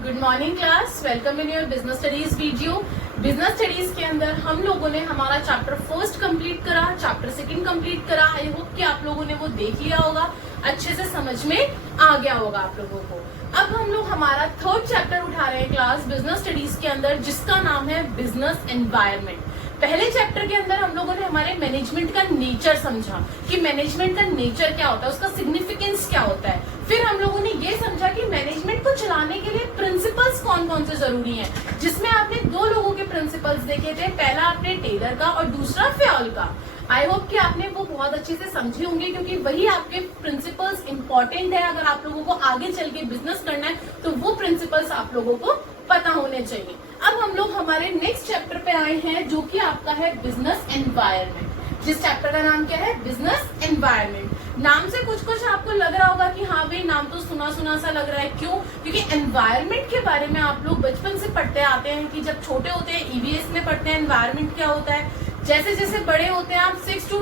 Good morning class, welcome in your business studies video. Business studies के अंदर हम लोगों ने हमारा चैप्टर फर्स्ट कंप्लीट करा, चैप्टर सेकंड कंप्लीट करा। आई होप कि आप लोगों ने वो देख लिया होगा, अच्छे से समझ में आ गया होगा आप लोगों को। अब हम लोग हमारा थर्ड चैप्टर उठा रहे हैं क्लास बिजनेस स्टडीज के अंदर, जिसका नाम है बिजनेस एनवायरनमेंट। पहले चैप्टर के अंदर हम लोगों ने हमारे मैनेजमेंट का नेचर समझा कि मैनेजमेंट का नेचर क्या होता है, उसका सिग्निफिकेंस क्या होता है। फिर हम लोगों ने ये समझा कि मैनेजमेंट को चलाने के लिए प्रिंसिपल्स कौन कौन से जरूरी हैं, जिसमें आपने दो लोगों के प्रिंसिपल्स देखे थे, पहला आपने टेलर का और दूसरा फ्योल का। आई होप कि आपने वो बहुत अच्छे से समझे होंगे, क्योंकि वही आपके प्रिंसिपल्स इंपॉर्टेंट है। अगर आप लोगों को आगे चल के बिजनेस करना है तो वो प्रिंसिपल्स आप लोगों को पता होने चाहिए। अब हम लोग हमारे नेक्स्ट चैप्टर पे आए हैं, जो कि आपका है बिजनेस एनवायरनमेंट। जिस चैप्टर का नाम क्या है, बिजनेस एनवायरनमेंट। नाम से कुछ आपको लग रहा होगा कि हाँ भाई, नाम तो सुना सुना सा लग रहा है। क्यों? क्योंकि एनवायरनमेंट के बारे में आप लोग बचपन से पढ़ते आते हैं कि जब छोटे होते हैं ईवीएस में पढ़ते हैं एनवायरनमेंट क्या होता है। जैसे जैसे बड़े होते हैं आप 6 to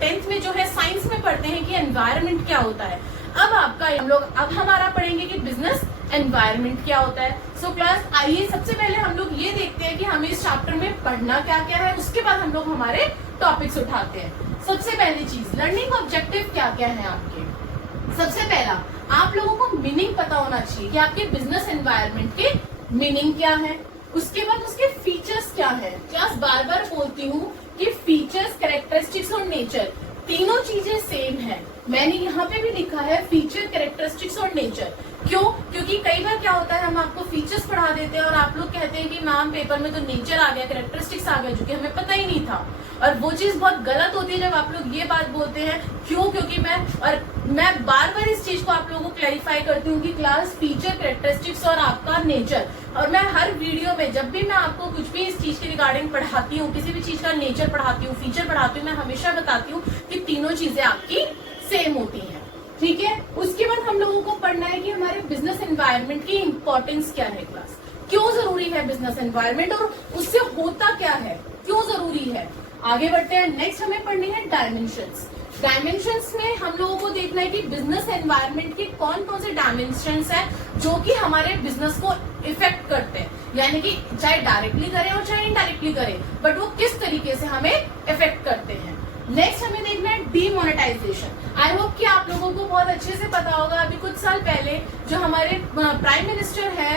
10th में जो है साइंस में पढ़ते हैं कि एनवायरनमेंट क्या होता है। अब आपका हम लोग अब हमारा पढ़ेंगे कि बिजनेस एनवायरनमेंट क्या होता है। सो क्लास, आइए सबसे पहले हम लोग ये देखते हैं कि हमें इस चैप्टर में पढ़ना क्या क्या है, उसके बाद हम लोग हमारे टॉपिक्स उठाते हैं। सबसे पहली चीज, लर्निंग ऑब्जेक्टिव क्या क्या है आपके। सबसे पहला, आप लोगों को मीनिंग पता होना चाहिए कि आपके बिजनेस एनवायरनमेंट के मीनिंग क्या है। उसके बाद उसके फीचर्स क्या है। क्लास बार बार बोलती हूँ कि फीचर्स, कैरेक्टरिस्टिक्स और नेचर तीनों चीजें सेम है। मैंने यहाँ पे भी लिखा है फीचर, कैरेक्टरिस्टिक्स और नेचर। क्यों? क्योंकि कई बार क्या होता है, हम आपको फीचर्स पढ़ा देते हैं और आप लोग कहते हैं कि मैम पेपर में तो नेचर आ गया, कैरेक्टरिस्टिक्स आ गया, जो कि हमें पता ही नहीं था। और वो चीज बहुत गलत होती है जब आप लोग ये बात बोलते हैं। क्यों? क्योंकि मैं बार बार इस चीज को आप लोगों को क्लैरिफाई करती हूँ कि क्लास फीचर, कैरेक्टरिस्टिक्स और आपका नेचर, और मैं हर वीडियो में जब भी मैं आपको कुछ भी इस चीज के रिगार्डिंग पढ़ाती हूँ, किसी भी चीज का नेचर पढ़ाती हूँ, फीचर पढ़ाती हूँ, मैं हमेशा बताती हूँ कि तीनों चीजें आपकी सेम होती हैं। ठीक है। उसके बाद हम लोगों को पढ़ना है कि हमारे बिजनेस एनवायरनमेंट की इंपॉर्टेंस क्या है। क्लास क्यों जरूरी है बिजनेस एनवायरनमेंट और उससे होता क्या है, क्यों जरूरी है। आगे बढ़ते हैं। नेक्स्ट हमें पढ़नी है डायमेंशंस। डायमेंशंस में हम लोगों को देखना है कि बिजनेस एनवायरनमेंट के कौन कौन से डायमेंशंस हैं जो कि हमारे बिजनेस को इफेक्ट करते हैं, यानी कि चाहे डायरेक्टली करें और चाहे इनडायरेक्टली करें, बट वो किस तरीके से हमें इफेक्ट करते हैं। नेक्स्ट हमें देखना है डीमोनेटाइजेशन। आई होप कि आप लोगों को बहुत अच्छे से पता होगा, अभी कुछ साल पहले जो हमारे प्राइम मिनिस्टर है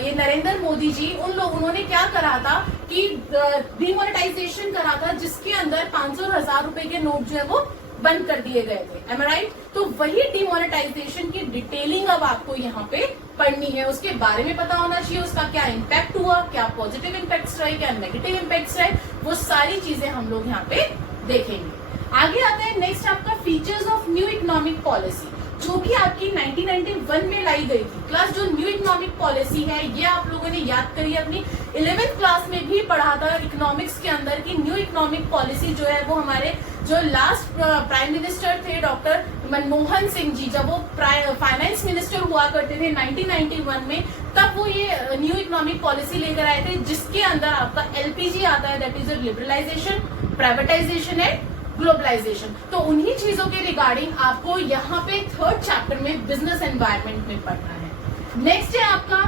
ये नरेंद्र मोदी जी, उन्होंने क्या करा था कि डीमोनेटाइजेशन करा था, जिसके अंदर 500 और 1000 रुपए के नोट जो है वो बंद कर दिए गए थे। एम आई राइट? तो वही डीमोनेटाइजेशन की डिटेलिंग अब आपको यहाँ पे पढ़नी है, उसके बारे में पता होना चाहिए, उसका क्या इम्पैक्ट हुआ, क्या पॉजिटिव इम्पैक्ट्स रहे, क्या नेगेटिव इम्पैक्ट्स रहे, वो सारी चीजें हम लोग यहाँ पे देखेंगे। आगे आता है नेक्स्ट आपका features of new economic policy, जो कि आपकी 1991 में लाई गई थी। क्लास जो न्यू इकोनॉमिक पॉलिसी है, ये आप लोगों ने याद करी, अपनी 11th क्लास में भी पढ़ा था इकोनॉमिक्स के अंदर कि न्यू इकोनॉमिक पॉलिसी जो है वो हमारे जो लास्ट प्राइम मिनिस्टर थे डॉक्टर मनमोहन सिंह जी, जब वो फाइनेंस मिनिस्टर हुआ करते थे 1991 में, तब वो ये न्यू इकोनॉमिक पॉलिसी लेकर आए थे, जिसके अंदर आपका एलपीजी आता है, that is liberalisation, privatisation and globalisation. तो उन्हीं चीजों के रिगार्डिंग आपको यहाँ पे थर्ड चैप्टर में बिजनेस एनवायरनमेंट में पढ़ना है। नेक्स्ट है आपका,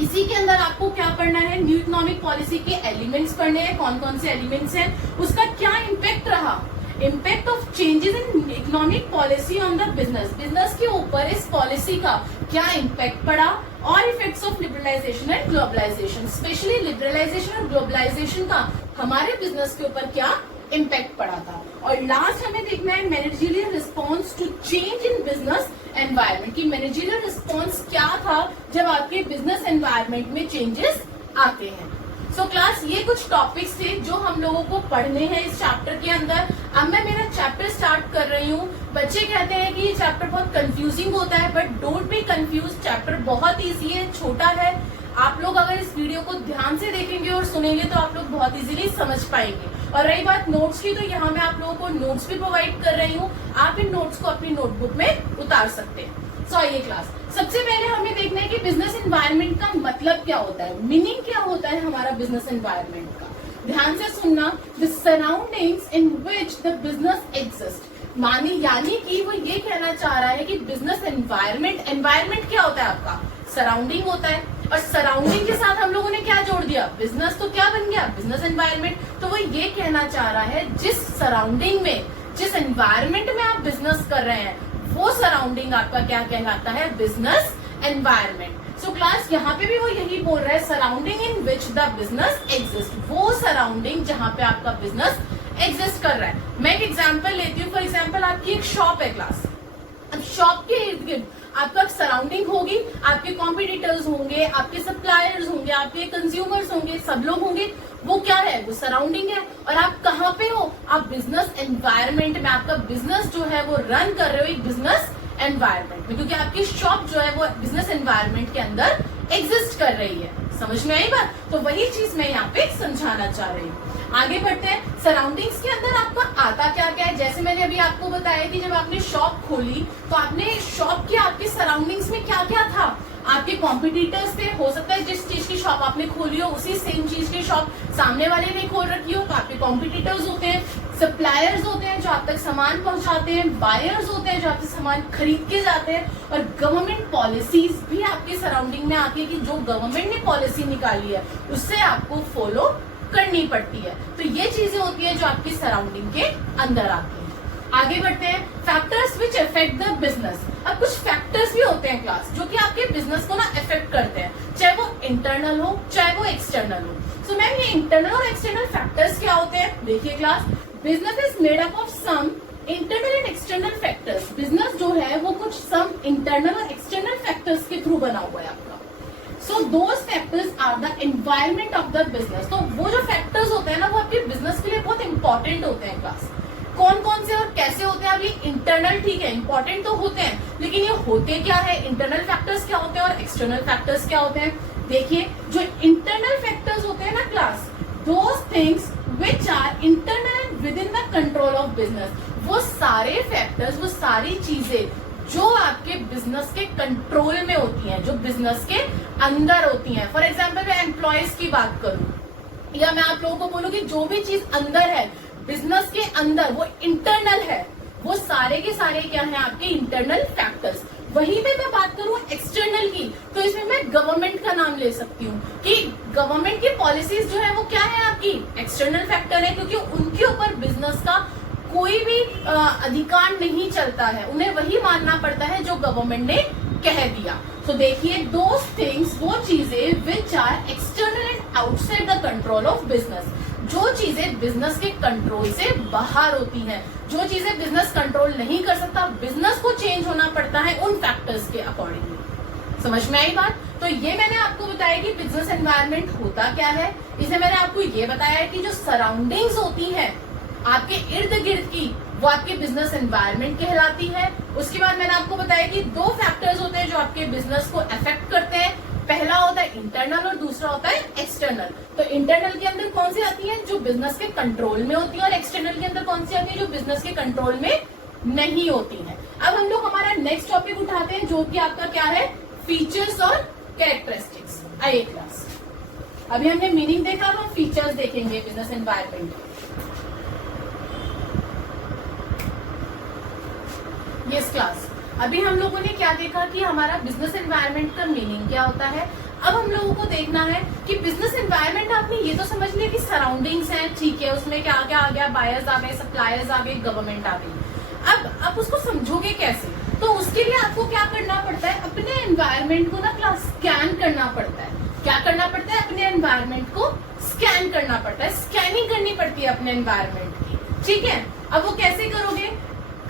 इसी के अंदर आपको क्या पढ़ना है, न्यू इकोनॉमिक पॉलिसी के एलिमेंट्स पढ़ने हैं, कौन कौन से एलिमेंट्स हैं, उसका क्या इम्पैक्ट रहा, impact of changes in economic policy on the business, business के ऊपर इस पॉलिसी का क्या इम्पैक्ट पड़ा, और effects of liberalisation and globalisation, specially liberalisation और ग्लोबलाइजेशन का हमारे बिजनेस के ऊपर क्या इम्पैक्ट पड़ा था। और लास्ट हमें देखना है managerial response to change in business environment, की मैनेजरियल रिस्पॉन्स क्या था जब आपके बिजनेस एनवायरनमेंट में चेंजेस आते हैं। सो क्लास, ये कुछ टॉपिक्स थे जो हम लोगों को पढ़ने हैं इस चैप्टर के अंदर। अब मैं मेरा चैप्टर स्टार्ट कर रही हूँ। बच्चे कहते हैं कि ये चैप्टर बहुत कंफ्यूजिंग होता है, but don't be confuse, chapter बहुत ईजी है, छोटा है। आप लोग अगर इस वीडियो को ध्यान से देखेंगे और सुनेंगे तो आप लोग बहुत इजीली समझ पाएंगे। और रही बात नोट्स की, तो यहाँ मैं आप लोगों को नोट्स भी प्रोवाइड कर रही हूँ, आप इन नोट्स को अपनी नोटबुक में उतार सकते हैं। सो आइए क्लास, सबसे पहले हमें देखना है कि बिजनेस एनवायरनमेंट का मतलब क्या होता है, मीनिंग क्या होता है हमारा बिजनेस एनवायरनमेंट का। ध्यान से सुनना, the surroundings in which the business exist, यानी कि वो ये कहना चाह रहा है कि बिजनेस एनवायरनमेंट, एनवायरनमेंट क्या होता है आपका, सराउंडिंग होता है, और सराउंडिंग के साथ हम लोगों ने क्या जोड़ दिया, बिजनेस। तो क्या बन गया, बिजनेस एनवायरनमेंट। तो वो ये कहना चाह रहा है जिस सराउंडिंग में, जिस एनवायरनमेंट में आप बिजनेस कर रहे हैं, वो सराउंडिंग आपका क्या कहलाता है, बिजनेस एनवायरनमेंट। सो क्लास यहाँ पे भी वो यही बोल रहा है, surrounding in which the business exist, वो सराउंडिंग जहाँ पे आपका बिजनेस एग्जिस्ट कर रहा है। मैं एक एग्जांपल लेती हूँ। फॉर एग्जांपल आपकी एक शॉप है क्लास, अब शॉप के इर्द गिर्द आपका सराउंडिंग होगी, आपके कॉम्पिटिटर्स होंगे, आपके सप्लायर्स होंगे, आपके कंज्यूमर्स होंगे, सब लोग होंगे। वो क्या है, वो सराउंडिंग है। और आप कहाँ पे हो, आप बिजनेस एनवायरनमेंट में, आपका बिजनेस जो है वो रन कर रहे हो एक बिजनेस एनवायरनमेंट में, क्योंकि आपकी शॉप जो है वो बिजनेस एनवायरनमेंट के अंदर एग्जिस्ट कर रही है। समझ में आई बात? तो वही चीज मैं यहाँ पे समझाना चाह रही हूँ। आगे बढ़ते हैं। सराउंडिंग्स के अंदर आपका आता क्या क्या है, जैसे मैंने अभी आपको बताया कि जब आपने शॉप खोली तो आपने शॉप के आपके सराउंडिंग्स में क्या क्या था, आपके कॉम्पिटिटर्स थे, हो सकता है जिस चीज की शॉप आपने खोली हो उसी सेम चीज की शॉप सामने वाले ने खोल रखी हो, तो आपके कॉम्पिटिटर्स होते हैं, सप्लायर्स होते हैं जो आप तक सामान पहुंचाते हैं, बायर्स होते हैं जो आपसे सामान खरीद के जाते हैं, और गवर्नमेंट पॉलिसीज भी आपकी सराउंडिंग में आती है कि जो गवर्नमेंट ने पॉलिसी निकाली है उससे आपको फॉलो करनी पड़ती है। तो ये चीजें होती है जो आपकी सराउंडिंग के अंदर आती है। आगे बढ़ते हैं। Factors which affect the business. अब कुछ फैक्टर्स भी होते हैं क्लास जो कि आपके बिजनेस को ना अफेक्ट करते हैं, चाहे वो इंटरनल हो चाहे वो एक्सटर्नल हो। सो मैम ये इंटरनल और एक्सटर्नल फैक्टर्स क्या होते हैं? देखिए class, business is made up of some internal and external factors. Business जो है वो कुछ सम इंटरनल और एक्सटर्नल फैक्टर्स के थ्रू बना हुआ है आपका। So those factors are the environment of the business। तो वो जो फैक्टर्स होते हैं ना वो आपके बिजनेस के लिए बहुत इंपॉर्टेंट होते हैं क्लास। कौन कौन से और कैसे होते हैं? अभी इंटरनल ठीक है, इंपॉर्टेंट तो होते हैं, लेकिन ये होते क्या है, इंटरनल फैक्टर्स क्या होते हैं और एक्सटर्नल फैक्टर्स क्या होते हैं? देखिए, जो इंटरनल फैक्टर्स होते हैं ना class, those things which are internal and within the control of business, वो सारे फैक्टर्स, वो सारी चीजें जो आपके बिजनेस के कंट्रोल में होती हैं, जो बिजनेस के अंदर होती हैं। फॉर एग्जाम्पल मैं एम्प्लॉयज की बात करूं या मैं आप लोगों को बोलूं कि जो भी चीज अंदर है बिजनेस के अंदर वो इंटरनल है, वो सारे के सारे क्या है आपके इंटरनल फैक्टर्स। वहीं पे मैं बात करूं एक्सटर्नल की, तो इसमें मैं गवर्नमेंट का नाम ले सकती हूँ कि गवर्नमेंट की पॉलिसीज जो है वो क्या है आपकी एक्सटर्नल फैक्टर है, क्योंकि उनके ऊपर बिजनेस का कोई भी अधिकार नहीं चलता है, उन्हें वही मानना पड़ता है जो गवर्नमेंट ने कह दिया। तो देखिए, दोज थिंग्स, वो चीजें which are external and outside the control of business, जो चीजें बिजनेस के कंट्रोल से बाहर होती हैं, जो चीजें बिजनेस कंट्रोल नहीं कर सकता, बिजनेस को चेंज होना पड़ता है उन फैक्टर्स के अकॉर्डिंगली। समझ में आई बात? तो ये मैंने आपको बताया कि बिजनेस एनवायरनमेंट होता क्या है। इसे मैंने आपको ये बताया है कि जो सराउंडिंग्स होती हैं आपके इर्द गिर्द की, वो आपके बिजनेस एनवायरनमेंट कहलाती है। उसके बाद मैंने आपको बताया कि दो फैक्टर्स होते हैं जो आपके बिजनेस को अफेक्ट करते हैं, पहला होता है इंटरनल और दूसरा होता है एक्सटर्नल। तो इंटरनल के अंदर कौन सी आती है, जो बिजनेस के कंट्रोल में होती है, और एक्सटर्नल के अंदर कौन सी आती है, जो बिजनेस के कंट्रोल में नहीं होती है। अब हम लोग हमारा नेक्स्ट टॉपिक उठाते हैं जो कि आपका क्या है, फीचर्स और कैरेक्टरिस्टिक्स। आइए क्लास, अभी हमने मीनिंग देखा, हम फीचर्स देखेंगे बिजनेस एनवायरनमेंट। यस क्लास, अभी हम लोगों ने क्या देखा कि हमारा बिजनेस एनवायरनमेंट का मीनिंग क्या होता है। अब हम लोगों को देखना है कि बिजनेस एनवायरनमेंट, आपने ये तो समझ लिया कि सराउंडिंग्स हैं, ठीक है, उसमें क्या क्या आ गया, बायर्स आ गए, सप्लायर्स आ गए, गवर्नमेंट आ गई। अब आप उसको समझोगे कैसे? तो उसके लिए आपको क्या करना पड़ता है, अपने एनवायरनमेंट को ना क्लास स्कैन करना पड़ता है। क्या करना पड़ता है? अपने एनवायरनमेंट को स्कैन करना पड़ता है, स्कैनिंग करनी पड़ती है अपने एनवायरनमेंट की, ठीक है। अब वो कैसे करोगे?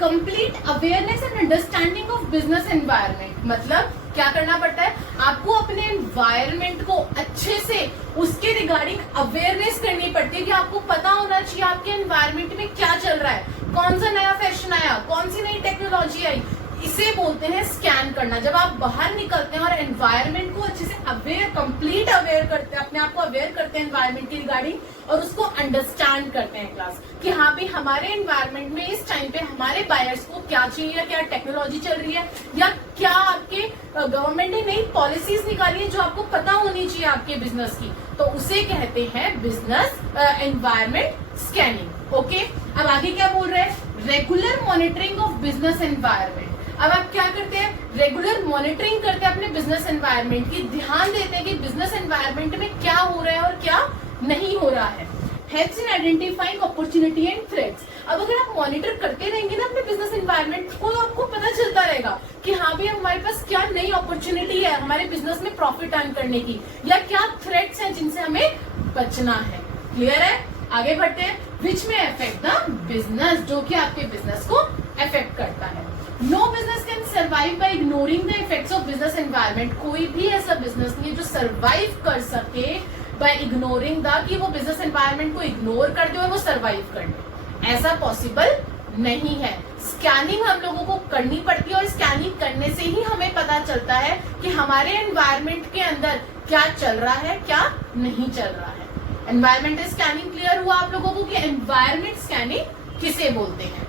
Complete awareness and understanding of business environment, मतलब क्या करना पड़ता है, आपको अपने एनवायरनमेंट को अच्छे से उसके रिगार्डिंग अवेयरनेस करनी पड़ती है कि आपको पता होना चाहिए आपके एनवायरनमेंट में क्या चल रहा है, कौन सा नया फैशन आया, कौन सी नई टेक्नोलॉजी आई। इसे बोलते हैं स्कैन करना। जब आप बाहर निकलते हैं और एनवायरनमेंट को अच्छे से अवेयर, कंप्लीट अवेयर करते हैं, अपने आप को अवेयर करते हैं एनवायरनमेंट की रिगार्डिंग, और उसको अंडरस्टैंड करते हैं क्लास कि हाँ भी हमारे एनवायरनमेंट में इस टाइम पे हमारे बायर्स को क्या चाहिए, क्या टेक्नोलॉजी चल रही है, या क्या आपके गवर्नमेंट ने नई पॉलिसीज निकाली है जो आपको पता होनी चाहिए आपके बिजनेस की, तो उसे कहते हैं बिजनेस एनवायरनमेंट स्कैनिंग। ओके, अब आगे क्या बोल रहे हैं, regular monitoring of business environment. अब आप क्या करते हैं, रेगुलर मॉनिटरिंग करते हैं अपने बिजनेस एनवायरनमेंट की, ध्यान देते हैं कि बिजनेस एनवायरनमेंट में क्या हो रहा है और क्या नहीं हो रहा है। Helps in identifying opportunity and threats. अब अगर आप मॉनिटर करते रहेंगे ना अपने बिजनेस एनवायरनमेंट को, तो आपको पता चलता रहेगा कि हाँ भाई हमारे पास क्या नई अपॉर्चुनिटी है हमारे बिजनेस में प्रॉफिट अर्न करने की, या क्या थ्रेट्स हैं जिनसे हमें बचना है। क्लियर है? आगे बढ़ते हैं। विच में अफेक्ट द बिजनेस, जो कि आपके बिजनेस को अफेक्ट करता है। No business can survive by ignoring the effects of business environment. कोई भी ऐसा बिजनेस नहीं है जो सर्वाइव कर सके बाय इग्नोरिंग द, कि वो बिजनेस एनवायरनमेंट को इग्नोर कर दे और वो सर्वाइव कर दे, ऐसा पॉसिबल नहीं है। स्कैनिंग हम लोगों को करनी पड़ती है और स्कैनिंग करने से ही हमें पता चलता है कि हमारे एनवायरनमेंट के अंदर क्या चल रहा है, क्या नहीं चल रहा है। एनवायरमेंटल स्कैनिंग क्लियर हुआ आप लोगों को कि एनवायरनमेंट स्कैनिंग किसे बोलते हैं।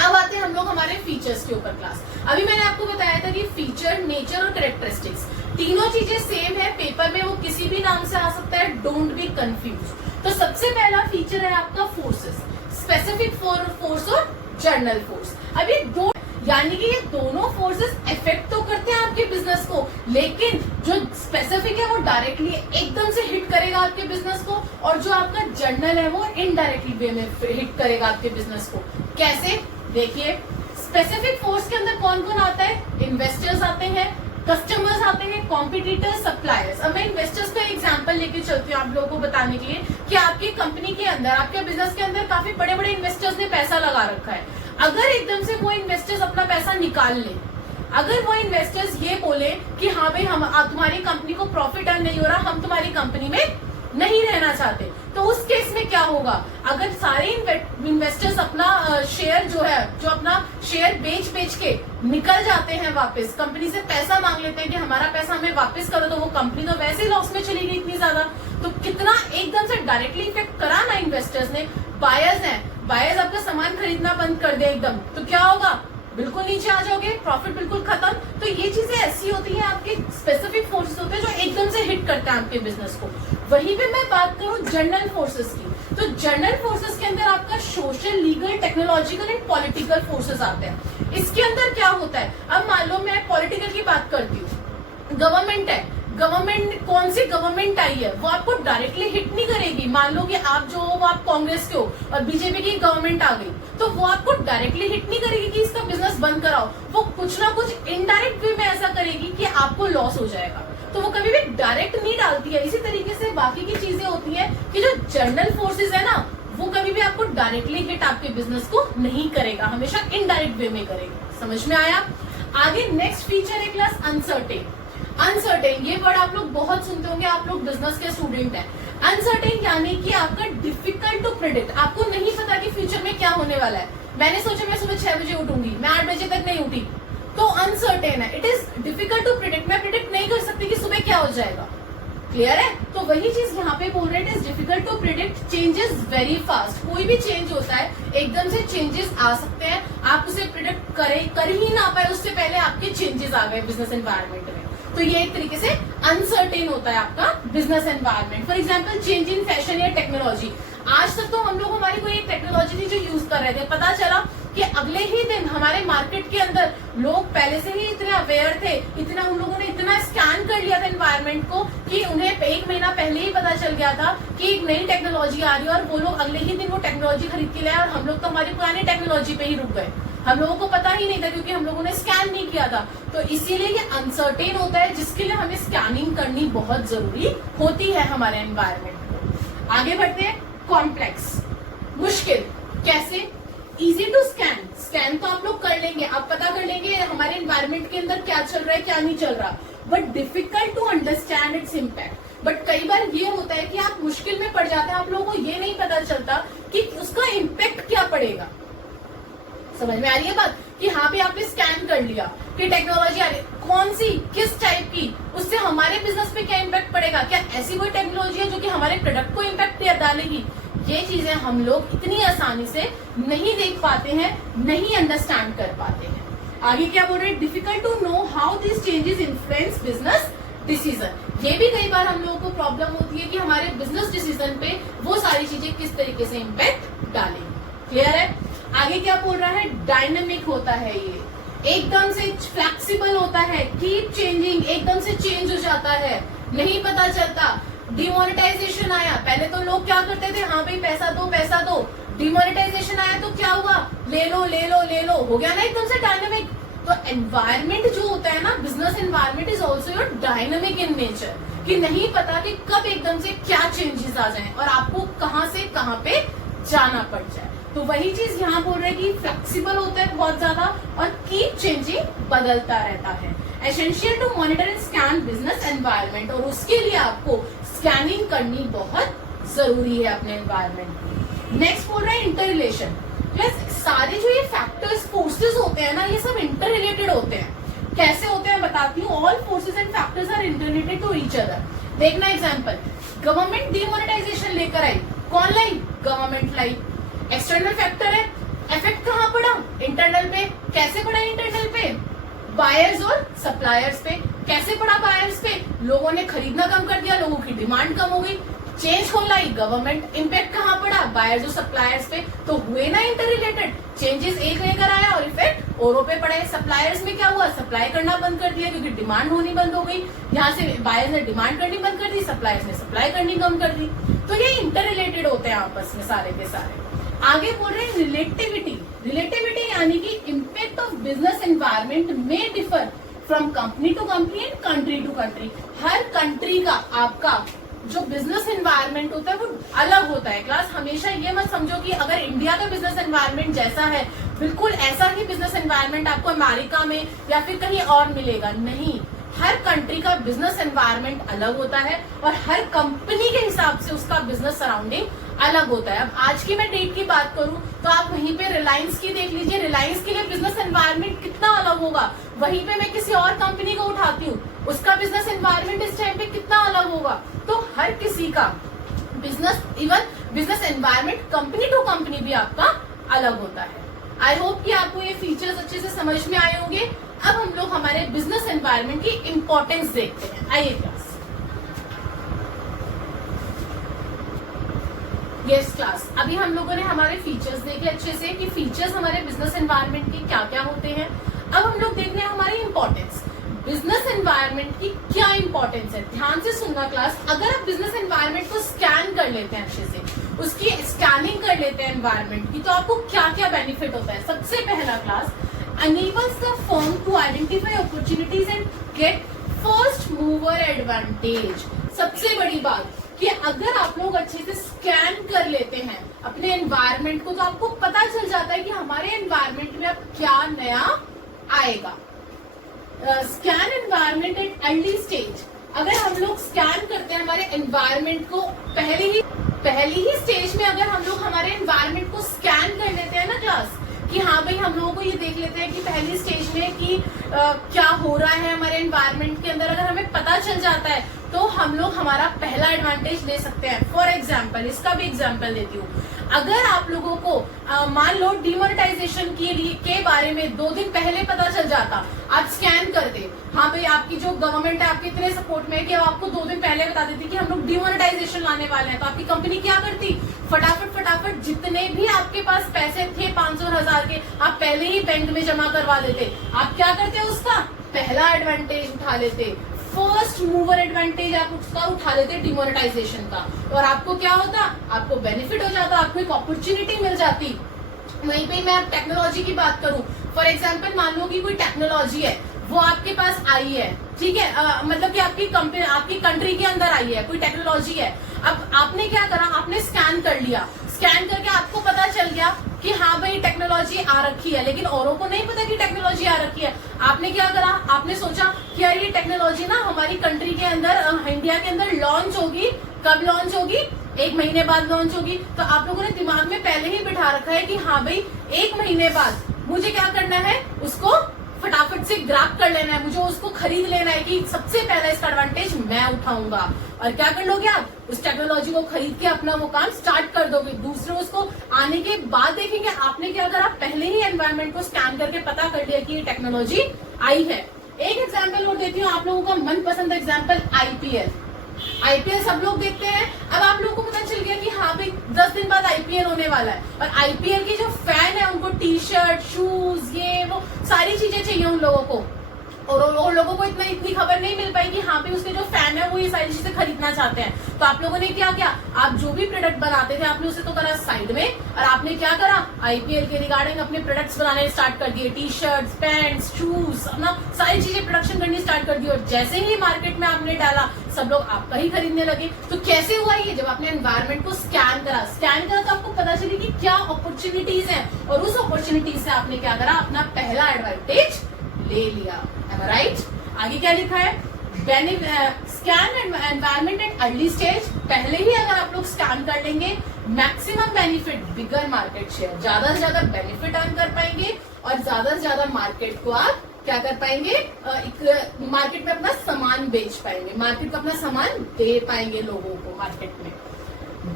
अब आते हैं हम लोग हमारे फीचर्स के ऊपर क्लास। अभी मैंने आपको बताया था कि फीचर, नेचर और कैरेक्टरिस्टिक्स तीनों चीजें सेम है, पेपर में वो किसी भी नाम से आ सकता है, डोंट बी कंफ्यूज। तो सबसे पहला फीचर है आपका फोर्सेस, स्पेसिफिक फोर्स और जर्नल फोर्स। अब ये दो, यानी कि ये दोनों फोर्सेस इफेक्ट तो करते हैं आपके बिजनेस को, लेकिन जो स्पेसिफिक है वो डायरेक्टली एकदम से हिट करेगा आपके बिजनेस को, और जो आपका जर्नल है वो इनडायरेक्टली वे में हिट करेगा आपके बिजनेस को। कैसे? देखिए, स्पेसिफिक फोर्स के अंदर कौन कौन आता है? इन्वेस्टर्स आते हैं, कस्टमर्स आते हैं, कॉम्पिटिटर्स, सप्लायर्स। अब मैं इन्वेस्टर्स का एग्जांपल लेके चलती हूँ आप लोगों को बताने के लिए कि आपकी कंपनी के अंदर, आपके बिजनेस के अंदर काफी बड़े बड़े इन्वेस्टर्स ने पैसा लगा रखा है। अगर एकदम से वो इन्वेस्टर्स अपना पैसा निकाल ले, अगर वो इन्वेस्टर्स ये बोले कि हाँ भाई हम तुम्हारी कंपनी को प्रॉफिट अर्न नहीं हो रहा, हम तुम्हारी कंपनी में नहीं रहना चाहते, तो उस केस में क्या होगा? अगर सारे इन्वेस्टर्स अपना शेयर जो है, जो अपना शेयर बेच के निकल जाते हैं, वापस कंपनी से पैसा मांग लेते हैं कि हमारा पैसा हमें वापस करो, तो वो कंपनी तो वैसे ही लॉस में चली गई इतनी ज्यादा, तो कितना एकदम से डायरेक्टली इफेक्ट करा ना इन्वेस्टर्स ने। बायर्स हैं, बायर्स आपका सामान खरीदना बंद कर दे एकदम, तो क्या होगा? बिल्कुल नीचे आ जाओगे, प्रॉफिट बिल्कुल खत्म। तो ये चीजें ऐसी होती हैं, आपके स्पेसिफिक फोर्सेस होते हैं जो एकदम से हिट करते हैं आपके बिजनेस को। वहीं पे मैं बात करूं जनरल फोर्सेस की, तो जनरल फोर्सेस के अंदर आपका social, legal, technological and political forces आते हैं। इसके अंदर क्या होता है? अब मान लो मैं पॉलिटिकल की बात करती हूँ, गवर्नमेंट है, गवर्नमेंट, कौन सी गवर्नमेंट आई है वो आपको डायरेक्टली हिट नहीं करेगी। मान लो कि आप जो हो वो आप कांग्रेस के हो और बीजेपी की गवर्नमेंट आ गई, तो वो आपको डायरेक्टली हिट नहीं करेगी कि इसका बिजनेस बंद कराओ, वो कुछ ना कुछ इनडायरेक्ट वे में ऐसा करेगी कि आपको लॉस हो जाएगा, तो वो कभी भी डायरेक्ट नहीं डालती है। इसी तरीके से बाकी की चीजें होती है कि जो जनरल फोर्सेज है ना, वो कभी भी आपको डायरेक्टली हिट आपके बिजनेस को नहीं करेगा, हमेशा इनडायरेक्ट वे में करेगा। समझ में आया? आगे नेक्स्ट फीचर है क्लास अनसर्टेन। अनसर्टेन, ये वर्ड आप लोग बहुत सुनते होंगे, आप लोग बिजनेस के स्टूडेंट हैं। अनसर्टेन यानी कि आपका डिफिकल्ट टू प्रिडिक्ट, आपको नहीं पता कि फ्यूचर में क्या होने वाला है। मैंने सोचा मैं सुबह 6 बजे उठूंगी, मैं 8 बजे तक नहीं उठी, तो अनसर्टेन है, it is difficult to predict. मैं प्रिडिक्ट नहीं कर सकती कि सुबह क्या हो जाएगा। क्लियर है? तो वही चीज यहाँ पे बोल रहे हैं, it is difficult to predict, changes very fast. कोई भी चेंज होता है एकदम से चेंजेस आ सकते हैं, आप उसे प्रिडिक्ट कर ही ना पाए, उससे पहले आपके चेंजेस आ गए बिजनेस एनवायरनमेंट में। तो ये एक तरीके से अनसर्टेन होता है आपका business environment. For example change in fashion या टेक्नोलॉजी। आज तक तो हम लोग हमारी कोई एक टेक्नोलॉजी थी जो यूज कर रहे थे, पता चला कि अगले ही दिन हमारे मार्केट के अंदर लोग पहले से ही इतने अवेयर थे, इतना उन लोगों ने इतना स्कैन कर लिया था एनवायरनमेंट को कि उन्हें 1 महीना पहले ही पता चल गया था कि एक नई टेक्नोलॉजी आ रही है, और वो लोग अगले ही दिन वो टेक्नोलॉजी खरीद के लाए, और हम लोग तो हमारी पुरानी टेक्नोलॉजी पे ही रुक गए। हम लोगों को पता ही नहीं था क्योंकि हम लोगों ने स्कैन नहीं किया था। तो इसीलिए ये अनसर्टेन होता है, जिसके लिए हमें स्कैनिंग करनी बहुत जरूरी होती है हमारे एनवायरनमेंट को। आगे बढ़ते हैं। कॉम्प्लेक्स, मुश्किल, कैसे? इजी टू स्कैन, स्कैन तो आप लोग कर लेंगे, आप पता कर लेंगे हमारे एनवायरनमेंट के अंदर क्या चल रहा है क्या नहीं चल रहा, but difficult to understand its impact. But कई बार ये होता है कि आप मुश्किल में पड़ जाते हैं, आप लोगों को ये नहीं पता चलता कि उसका इम्पैक्ट क्या पड़ेगा। समझ में आ रही है बात? कि हाँ भी आपने स्कैन कर लिया कि टेक्नोलॉजी आ रही, कौन सी, किस टाइप की, उससे हमारे बिजनेस पे क्या इम्पैक्ट पड़ेगा, क्या ऐसी कोई टेक्नोलॉजी है जो कि हमारे प्रोडक्ट को इम्पैक्ट डालेगी। ये चीजें हम लोग इतनी आसानी से नहीं देख पाते हैं, नहीं अंडरस्टैंड कर पाते हैं। आगे क्या बोल रहे हैं? Difficult to know how this changes influence business decision. ये भी कई बार हम लोगों को प्रॉब्लम होती है कि हमारे बिजनेस डिसीजन पे वो सारी चीजें किस तरीके से इम्पैक्ट डालेंगी। क्लियर है? आगे क्या बोल रहा है? डायनेमिक होता है ये, एकदम से फ्लेक्सिबल होता है, कीप चेंजिंग, एकदम से चेंज हो जाता है, नहीं पता चलता। डिमोनेटाइजेशन आया, पहले तो लोग क्या करते थे, हाँ भाई पैसा दो पैसा दो। डिमोनेटाइजेशन आया तो क्या हुआ, ले लो ले लो ले लो, हो गया ना एकदम से डायनेमिक। तो एनवायरमेंट जो होता है ना, business environment is also your dynamic in nature, कि नहीं पता कि कब एकदम से क्या चेंजेस आ जाएं और आपको कहां से कहां पे जाना पड़ जाए। तो वही चीज यहाँ बोल रहे हैं कि फ्लेक्सिबल होता है बहुत ज्यादा और कीप चेंजिंग, बदलता रहता है। Essential to monitor and scan business environment, और उसके लिए आपको स्कैनिंग करनी बहुत जरूरी है अपने एनवायरनमेंट की। नेक्स्ट बोल रहे हैं इंटर रिलेशन। सारे जो ये फैक्टर्स फोर्सेस होते हैं ना, ये सब इंटर रिलेटेड होते हैं। कैसे होते हैं बताती हूँ। All forces and factors are interrelated to each other. देखना एग्जांपल, गवर्नमेंट डिमोनेटाइजेशन लेकर आई, कौन लाई, गवर्नमेंट लाई। एक्सटर्नल फैक्टर है, इफेक्ट कहाँ पड़ा, इंटरनल पे। कैसे पड़ा इंटरनल पे, बायर्स और सप्लायर्स पे। कैसे पड़ा बायर्स पे, लोगों ने खरीदना कम कर दिया, लोगों की डिमांड कम हो गई। चेंज कौन लाई, गवर्नमेंट। इम्पैक्ट कहाँ पड़ा, बायर्स और सप्लायर्स पे। तो हुए ना इंटर रिलेटेड, चेंजेस एक लेकर आया और इफेक्ट औरों पे पड़े। सप्लायर्स में क्या हुआ, सप्लाई करना बंद कर दिया क्योंकि डिमांड होनी बंद हो गई। यहाँ से बायर्स ने डिमांड करनी बंद कर दी, सप्लायर्स ने सप्लाई करनी कम कर दी। तो ये इंटर रिलेटेड होते हैं आपस में सारे के सारे। आगे बोल रहे हैं रिलेटिविटी। रिलेटिविटी यानी कि इम्पैक्ट ऑफ बिजनेस एनवायरनमेंट में differ from company to company and country to country. हर कंट्री का आपका जो बिजनेस एनवायरनमेंट होता है वो अलग होता है। क्लास हमेशा ये मत समझो कि अगर इंडिया का बिजनेस एनवायरनमेंट जैसा है, बिल्कुल ऐसा ही बिजनेस एनवायरनमेंट आपको अमेरिका में या फिर कहीं और मिलेगा। नहीं, हर कंट्री का बिजनेस एनवायरनमेंट अलग होता है और हर कंपनी के हिसाब से उसका बिजनेस सराउंडिंग अलग होता है। अब आज की मैं डेट की बात करूं तो आप वहीं पे रिलायंस की देख लीजिए, रिलायंस के लिए बिजनेस एनवायरनमेंट कितना अलग होगा। वहीं पे मैं किसी और कंपनी को उठाती हूँ, उसका बिजनेस एनवायरनमेंट इस टाइम पे कितना अलग होगा। तो हर किसी का business, even business environment company to company भी आपका अलग होता है। आई होप कि आपको ये फीचर्स अच्छे से समझ में आए होंगे। अब हम लोग हमारे बिजनेस एनवायरनमेंट की इंपॉर्टेंस देखते हैं। आइए क्लास। यस क्लास, अभी हम लोगों ने हमारे फीचर्स देखे अच्छे से कि फीचर्स हमारे बिजनेस एनवायरनमेंट के क्या क्या होते हैं। अब हम लोग देख रहे हैं हमारी इंपॉर्टेंस। बिजनेस एनवायरनमेंट की क्या इंपॉर्टेंस है, ध्यान से सुनना क्लास। अगर आप बिजनेस एनवायरनमेंट को स्कैन कर लेते हैं अच्छे से, उसकी स्कैनिंग कर लेते हैं एनवायरनमेंट की, तो आपको क्या क्या बेनिफिट होता है। सबसे पहला class, enables the firm to identify opportunities and get first mover advantage। सबसे बड़ी बात कि अगर आप लोग अच्छे से स्कैन कर लेते हैं अपने एनवायरनमेंट को, तो आपको पता चल जाता है कि हमारे एनवायरनमेंट में अब क्या नया आएगा। Scan environment at early stage. अगर हम लोग स्कैन करते हैं हमारे एनवायरनमेंट को पहली ही स्टेज में, अगर हम लोग हमारे एनवायरनमेंट को स्कैन कर लेते हैं ना क्लास, कि हाँ भाई हम लोगों को ये देख लेते हैं कि पहली स्टेज में कि क्या हो रहा है हमारे एनवायरनमेंट के अंदर, अगर हमें पता चल जाता है तो हम लोग हमारा पहला एडवांटेज ले सकते हैं। फॉर एग्जाम्पल, इसका भी एग्जाम्पल देती हूँ। अगर आप लोगों को मान लो डिमोनेटाइजेशन के बारे में 2 दिन पहले पता चल जाता, आप स्कैन करते, हाँ भाई आपकी जो गवर्नमेंट है आपके इतने सपोर्ट में है कि आपको 2 दिन पहले बता देती कि हम लोग डिमोनेटाइजेशन लाने वाले हैं, तो आपकी कंपनी क्या करती, फटाफट जितने भी आपके पास पैसे थे 500 और 1000 के, आप पहले ही बैंक में जमा करवा देते। आप क्या करते, उसका पहला एडवांटेज उठा लेते, फर्स्ट मूवर एडवांटेज आप उसका उठा लेते डिमोनेटाइजेशन का, और आपको क्या होता, आपको बेनिफिट हो जाता, आपको एक अपॉर्चुनिटी मिल जाती। वहीं पे मैं टेक्नोलॉजी की बात करूं, फॉर एग्जांपल मान लो कि कोई टेक्नोलॉजी है वो आपके पास आई है, ठीक है, मतलब कि आपकी कंपनी आपकी कंट्री के अंदर आई है, कोई टेक्नोलॉजी है। अब आपने क्या करा, आपने स्कैन कर लिया, स्कैन करके आपको पता चल गया कि हाँ भाई टेक्नोलॉजी आ रखी है, लेकिन औरों को नहीं पता कि टेक्नोलॉजी आ रखी है। आपने क्या करा, आपने सोचा कि यार ये टेक्नोलॉजी ना हमारी कंट्री के अंदर, इंडिया के अंदर लॉन्च होगी। कब लॉन्च होगी, 1 महीने बाद लॉन्च होगी। तो आप लोगों ने दिमाग में पहले ही बिठा रखा है कि हाँ भाई 1 महीने बाद मुझे क्या करना है, उसको फटाफट से ग्रैब कर लेना है, मुझे उसको खरीद लेना है कि सबसे पहले इसका एडवांटेज मैं उठाऊंगा। और क्या कर लोगे आप, उस टेक्नोलॉजी को खरीद के अपना वो काम स्टार्ट कर दोगे। दूसरे उसको आने के बाद देखेंगे आपने क्या करा, पहले ही एनवायरनमेंट को स्कैन करके पता कर लिया कि ये टेक्नोलॉजी आई है। एक एग्जाम्पल और देती हूँ आप लोगों का मनपसंद एग्जाम्पल, आईपीएल। आईपीएल सब लोग देखते हैं। अब आप लोगों को पता चल गया कि हाँ भाई 10 दिन बाद आईपीएल होने वाला है, और आईपीएल के जो फैन है उनको टी शर्ट, शूज, ये वो सारी चीजें चाहिए उन लोगों को, और उन लोगों को इतनी खबर नहीं मिल पाई कि हाँ पे उसके जो फैन है वो ये सारी चीजें खरीदना चाहते हैं। तो आप लोगों ने क्या किया, आप जो भी प्रोडक्ट बनाते थे आपने उसे तो करा साइड में, और आपने क्या करा, आईपीएल के रिगार्डिंग अपने प्रोडक्ट्स बनाने स्टार्ट कर दिए, टी शर्ट्स, पैंट्स, शूज, अपना सारी चीजें प्रोडक्शन करनी स्टार्ट कर दी। और जैसे ही मार्केट में आपने डाला सब लोग आपका ही खरीदने लगे। तो कैसे हुआ ये, जब आपने एनवायरमेंट को स्कैन करा तो आपको पता चली कि क्या अपॉर्चुनिटीज है, और उस अपॉर्चुनिटीज से आपने क्या करा, अपना पहला एडवांटेज ले लिया। राइट, आगे क्या लिखा है, scan environment at early stage. पहले ही अगर आप लोग स्कैन कर लेंगे, मैक्सिमम बेनिफिट, बिगर मार्केट शेयर, ज्यादा से ज्यादा बेनिफिट अर्न कर पाएंगे, और ज्यादा से ज्यादा मार्केट को आप क्या कर पाएंगे, मार्केट में अपना सामान बेच पाएंगे, मार्केट को अपना सामान दे पाएंगे लोगों को मार्केट में।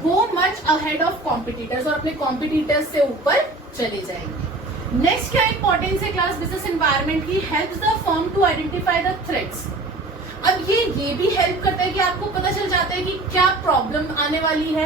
Go much ahead of competitors, और अपने कॉम्पिटिटर्स से ऊपर चले जाएंगे। नेक्स्ट क्या इंपॉर्टेंस है क्लास बिजनेस एनवायरनमेंट की, helps the firm to identify the threats. अब ये भी हेल्प करता है कि आपको पता चल जाता है कि क्या प्रॉब्लम आने वाली है,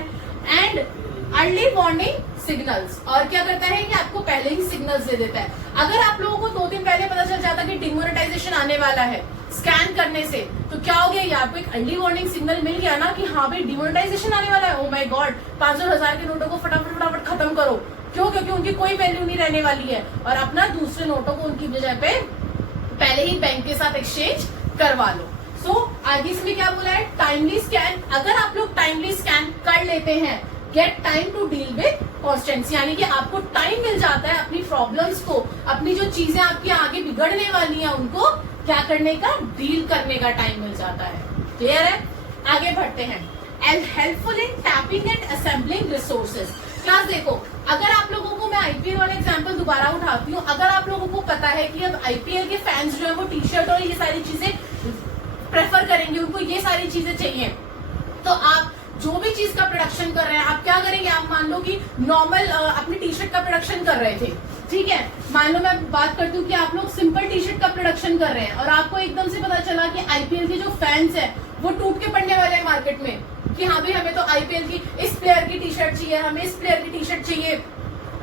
एंड अर्ली वार्निंग सिग्नल्स, और क्या करता है कि आपको पहले ही सिग्नल्स दे देता है। अगर आप लोगों को 2 दिन पहले पता चल जाता कि डिमोनेटाइजेशन आने वाला है स्कैन करने से, तो क्या हो गया, ये आपको एक अर्ली वार्निंग सिग्नल मिल गया ना कि हाँ भाई डिमोनेटाइजेशन आने वाला है, ओ माय गॉड 500,000 के नोटों को फटाफट खत्म करो। क्यों, क्योंकि उनकी कोई वैल्यू नहीं रहने वाली है, और अपना दूसरे नोटों को उनकी जगह पे पहले ही बैंक के साथ एक्सचेंज करवा लो। सो आगे इसमें क्या बोला है, टाइमली स्कैन। अगर आप लोग टाइमली स्कैन कर लेते हैं, get time to deal with constancy, यानी कि आपको टाइम मिल जाता है अपनी प्रॉब्लम्स को, अपनी जो चीजें आपकी आगे बिगड़ने वाली हैं उनको क्या करने का, डील करने का टाइम मिल जाता है। क्लियर है, आगे बढ़ते हैं। Helpful in tapping and assembling resources. Class देखो, अगर आप लोगों को, मैं आईपीएल वाला एग्जांपल दोबारा उठाती हूँ, अगर आप लोगों को पता है कि अब आईपीएल के फैंस जो है वो टी शर्ट और ये सारी चीजें प्रेफर करेंगे, उनको ये सारी चीजें चाहिए, तो आप जो भी चीज का प्रोडक्शन कर रहे हैं, आप क्या करेंगे, आप मान लो कि नॉर्मल अपनी टी शर्ट का प्रोडक्शन कर रहे थे, ठीक है, मान लो मैं बात करती हूँ कि आप लोग सिंपल टी शर्ट का प्रोडक्शन कर रहे हैं, और आपको एकदम से पता चला कि आईपीएल के जो फैंस है वो टूट के पड़ने वाले हैं मार्केट में, कि हाँ भाई हमें तो आईपीएल की इस प्लेयर की टी शर्ट चाहिए, हमें इस प्लेयर की टी शर्ट चाहिए,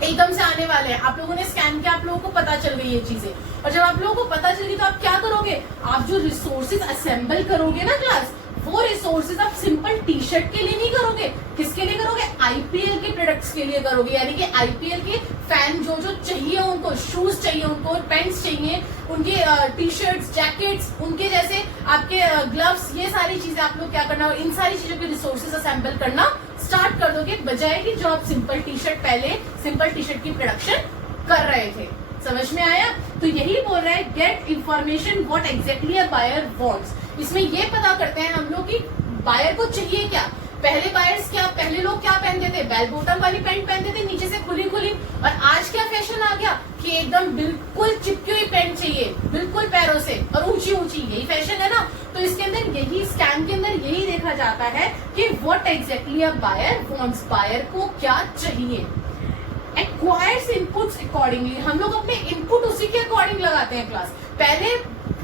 एकदम से आने वाले हैं। आप लोगों ने स्कैन किया, आप लोगों को पता चल गई ये चीजें, और जब आप लोगों को पता चली तो आप क्या करोगे, आप जो रिसोर्सेज असेंबल करोगे ना क्लास, वो रिसोर्सेज आप सिंपल टी शर्ट के लिए नहीं करोगे, किसके लिए करोगे, आईपीएल के प्रोडक्ट्स के लिए करोगे। यानी कि आईपीएल के फैन जो जो चाहिए उनको, शूज चाहिए उनको, पैंट्स चाहिए, उनके टी शर्ट्स, जैकेट्स, उनके जैसे आपके ग्लव्स, ये सारी चीजें आप लोग क्या करना, और इन सारी चीजों के रिसोर्सेज असेंबल करना स्टार्ट कर दोगे, बजाय कि जो आप सिंपल टी शर्ट पहले सिंपल टी शर्ट की प्रोडक्शन कर रहे थे। समझ में आया? तो यही बोल रहा है, get information what exactly a buyer wants. इसमें ये पता करते हैं हम लोग कि बायर को चाहिए क्या। पहले बायर्स क्या, पहले लोग क्या पहनते थे, बेल बॉटम वाली पैंट पहनते थे नीचे से खुली खुली, और आज क्या फैशन आ गया कि एकदम बिल्कुल चिपकी हुई पैंट चाहिए, बिल्कुल पैरों से और ऊंची ऊंची, यही फैशन है ना। तो इसके अंदर यही स्कैन के अंदर यही देखा जाता है कि what exactly a buyer wants, buyer को क्या चाहिए। एक्वायर्स इनपुट्स अकॉर्डिंगली, हम लोग अपने इनपुट उसी के अकॉर्डिंग लगाते हैं क्लास। पहले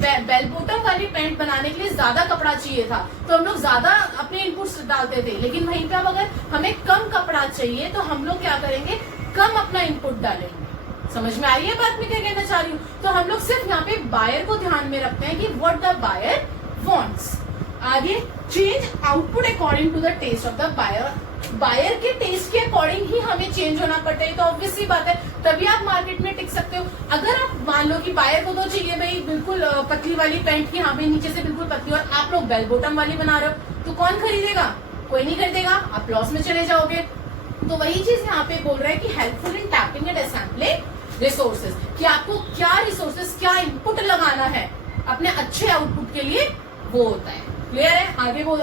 बेल बॉटम वाली पैंट बनाने के लिए ज्यादा कपड़ा चाहिए था, तो हम लोग ज्यादा अपने इनपुट्स डालते थे, लेकिन वहीं पे अब अगर हमें कम कपड़ा चाहिए तो हम लोग क्या करेंगे, कम अपना इनपुट डालेंगे। समझ में आ रही है बात मैं क्या कहना चाह रही हूँ? तो हम लोग सिर्फ यहाँ पे बायर को ध्यान में रखते हैं कि व्हाट द बायर वांट्स। आगे, change output according to the taste of the buyer. Buyer के टेस्ट के अकॉर्डिंग ही हमें चेंज होना पड़ता है, तो ऑब्वियस सी बात है, तभी आप मार्केट में टिक सकते हो। अगर आप मान लो कि बायर को तो चाहिए भाई बिल्कुल पतली वाली पैंट की, हाँ भाई नीचे से बिल्कुल पतली, और आप लोग बेल बॉटम वाली बना रहे हो, तो कौन खरीदेगा, कोई नहीं खरीदेगा, आप लॉस में चले जाओगे। तो वही चीज यहाँ पे बोल रहा है कि helpful in tapping and assembling resources, कि आपको क्या रिसोर्सेज, क्या इनपुट लगाना है अपने अच्छे आउटपुट के लिए, वो होता है। क्लियर है?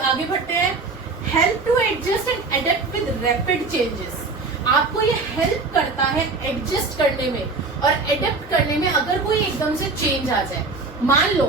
आगे बढ़ते हैं। Help to adjust and adapt with rapid changes. आपको ये हेल्प करता है एडजस्ट करने में और एडेप्ट करने में। अगर कोई एकदम से चेंज आ जाए, मान लो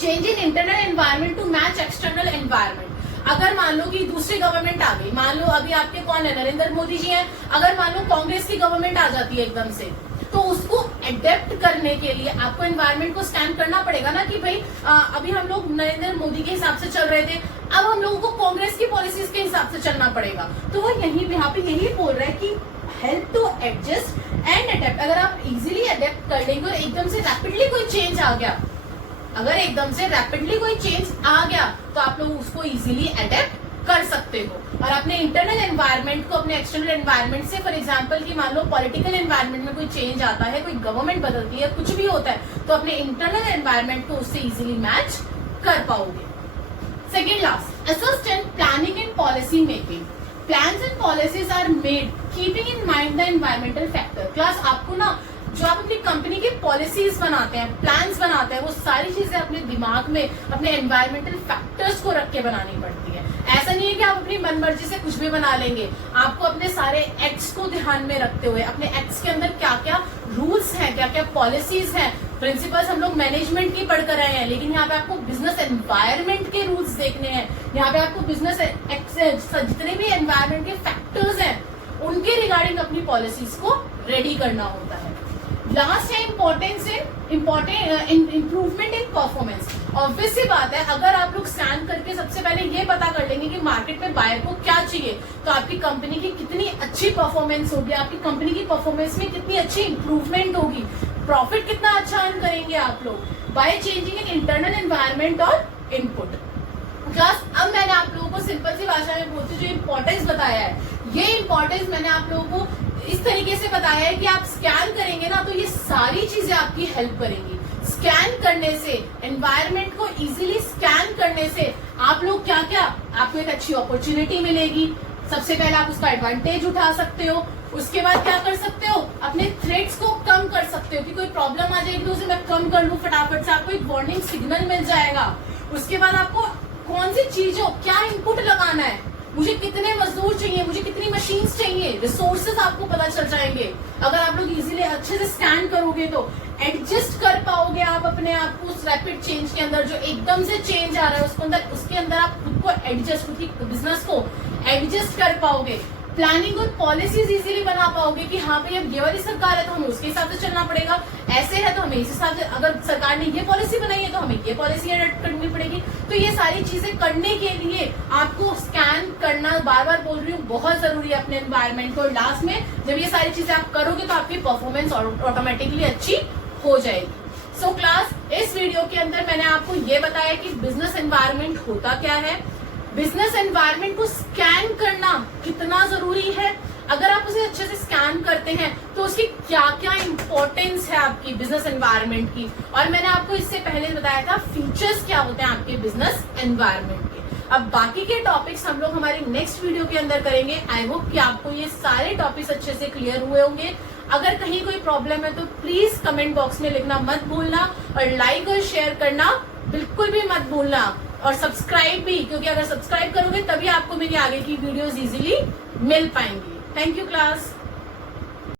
change in internal environment to match external environment. अगर मान लो कि दूसरी गवर्नमेंट आ गई, मान लो अभी आपके कौन है, नरेंद्र मोदी जी हैं, अगर मान लो कांग्रेस की गवर्नमेंट आ जाती है एकदम से, तो उसको अडेप्ट करने के लिए आपको एनवायरनमेंट को स्कैन करना पड़ेगा ना कि भाई अभी हम लोग नरेंद्र मोदी के हिसाब से चल रहे थे, अब हम लोगों को कांग्रेस की पॉलिसीज के हिसाब से चलना पड़ेगा। तो वो यहाँ पे यही बोल रहा है कि help to adjust and adapt. अगर आप इजीली अडेप्ट कर लेंगे और एकदम से रैपिडली कोई चेंज आ गया, तो आप लोग उसको इजीली अडेप्ट कर सकते हो और अपने इंटरनल एनवायरनमेंट को अपने एक्सटर्नल एनवायरनमेंट से, फॉर एग्जांपल कि मान लो पॉलिटिकल एनवायरनमेंट में कोई चेंज आता है, कोई गवर्नमेंट बदलती है, कुछ भी होता है, तो अपने इंटरनल एनवायरनमेंट को उससे इजीली मैच कर पाओगे। Second last, assist in planning and policy making. Plans and policies are made keeping in mind the environmental factor. Class आपको ना जो आप अपनी कंपनी की पॉलिसीज बनाते हैं, प्लान्स बनाते हैं, वो सारी चीजें अपने दिमाग में अपने एनवायरमेंटल फैक्टर्स को रख के बनानी पड़ती है। ऐसा नहीं है कि आप अपनी मनमर्जी से कुछ भी बना लेंगे। आपको अपने सारे एक्ट्स को ध्यान में रखते हुए, अपने एक्ट्स के अंदर क्या क्या रूल्स हैं, क्या क्या पॉलिसीज हैं, प्रिंसिपल्स हम लोग मैनेजमेंट की पढ़कर आए हैं, लेकिन यहाँ पे आपको बिजनेस एनवायरनमेंट के रूल्स देखने हैं। यहाँ पे आपको बिजनेस जितने भी एनवायरनमेंट के फैक्टर्स हैं उनके रिगार्डिंग अपनी पॉलिसीज को रेडी करना होता है। लास्ट है इम्प्रूवमेंट इन परफॉर्मेंस। ऑब्वियस सी बात है, अगर आप लोग स्कैन करके सबसे पहले ये पता कर लेंगे कि मार्केट में बायर को क्या चाहिए, तो आपकी कंपनी की कितनी अच्छी परफॉर्मेंस होगी, आपकी कंपनी की परफॉर्मेंस में कितनी अच्छी इंप्रूवमेंट होगी, प्रॉफिट कितना अच्छा अर्न करेंगे आप लोग by changing in internal environment और इनपुट। क्लास अब मैंने आप लोगों को सिंपल सी भाषा में बोलती जो इंपॉर्टेंस बताया है, ये इंपॉर्टेंस मैंने आप लोगों को इस तरीके से बताया है कि आप स्कैन करेंगे ना तो ये सारी चीजें आपकी हेल्प करेंगी। स्कैन करने से, एनवायरनमेंट को इजीली स्कैन करने से आप लोग क्या क्या, आपको एक अच्छी अपॉर्चुनिटी मिलेगी। सबसे पहले आप उसका एडवांटेज उठा सकते हो। उसके बाद क्या कर सकते हो, अपने थ्रेट्स को कम कर सकते हो कि कोई प्रॉब्लम आ जाएगी तो उसे मैं कम कर लूं फटाफट से, आपको एक वार्निंग सिग्नल मिल जाएगा। उसके बाद आपको कौन सी चीजों, क्या इनपुट लगाना है, मुझे कितने मजदूर चाहिए, मुझे कितनी मशीन्स चाहिए, रिसोर्सेज आपको पता चल जाएंगे। अगर आप लोग इजीली अच्छे से स्कैन करोगे तो एडजस्ट कर पाओगे आप अपने आप को उस रैपिड चेंज के अंदर, जो एकदम से चेंज आ रहा है उसके अंदर आप खुद को एडजस्ट, खुद की बिजनेस को एडजस्ट कर पाओगे। प्लानिंग और पॉलिसीज इजीली बना पाओगे कि हाँ भाई अब ये वाली सरकार है तो हमें उसके हिसाब से चलना पड़ेगा, ऐसे है तो हमें इस हिसाब से, अगर सरकार ने ये पॉलिसी बनाई है तो हमें ये पॉलिसी अडॉप्ट करनी पड़ेगी। तो ये सारी चीजें करने के लिए आपको स्कैन करना, बार बार बोल रही हूँ, बहुत जरूरी है अपने एनवायरनमेंट को। लास्ट में जब ये सारी चीजें आप करोगे तो आपकी परफॉर्मेंस ऑटोमेटिकली अच्छी हो जाएगी। सो क्लास, इस वीडियो के अंदर मैंने आपको ये बताया कि बिजनेस एनवायरनमेंट होता क्या है, बिजनेस एनवायरनमेंट को स्कैन करना कितना जरूरी है, अगर आप उसे अच्छे से स्कैन करते हैं तो उसकी क्या क्या इंपॉर्टेंस है आपकी बिजनेस एनवायरनमेंट की, और मैंने आपको इससे पहले बताया था फीचर्स क्या होते हैं आपके बिजनेस एनवायरनमेंट के। अब बाकी के टॉपिक्स हम लोग हमारे नेक्स्ट वीडियो के अंदर करेंगे। आई होप कि आपको ये सारे टॉपिक्स अच्छे से क्लियर हुए होंगे। अगर कहीं कोई प्रॉब्लम है तो प्लीज कमेंट बॉक्स में लिखना मत भूलना, और लाइक और शेयर करना बिल्कुल भी मत भूलना, और सब्सक्राइब भी, क्योंकि अगर सब्सक्राइब करोगे तभी आपको मेरी आगे की वीडियोस इजीली मिल पाएंगी। Thank you class.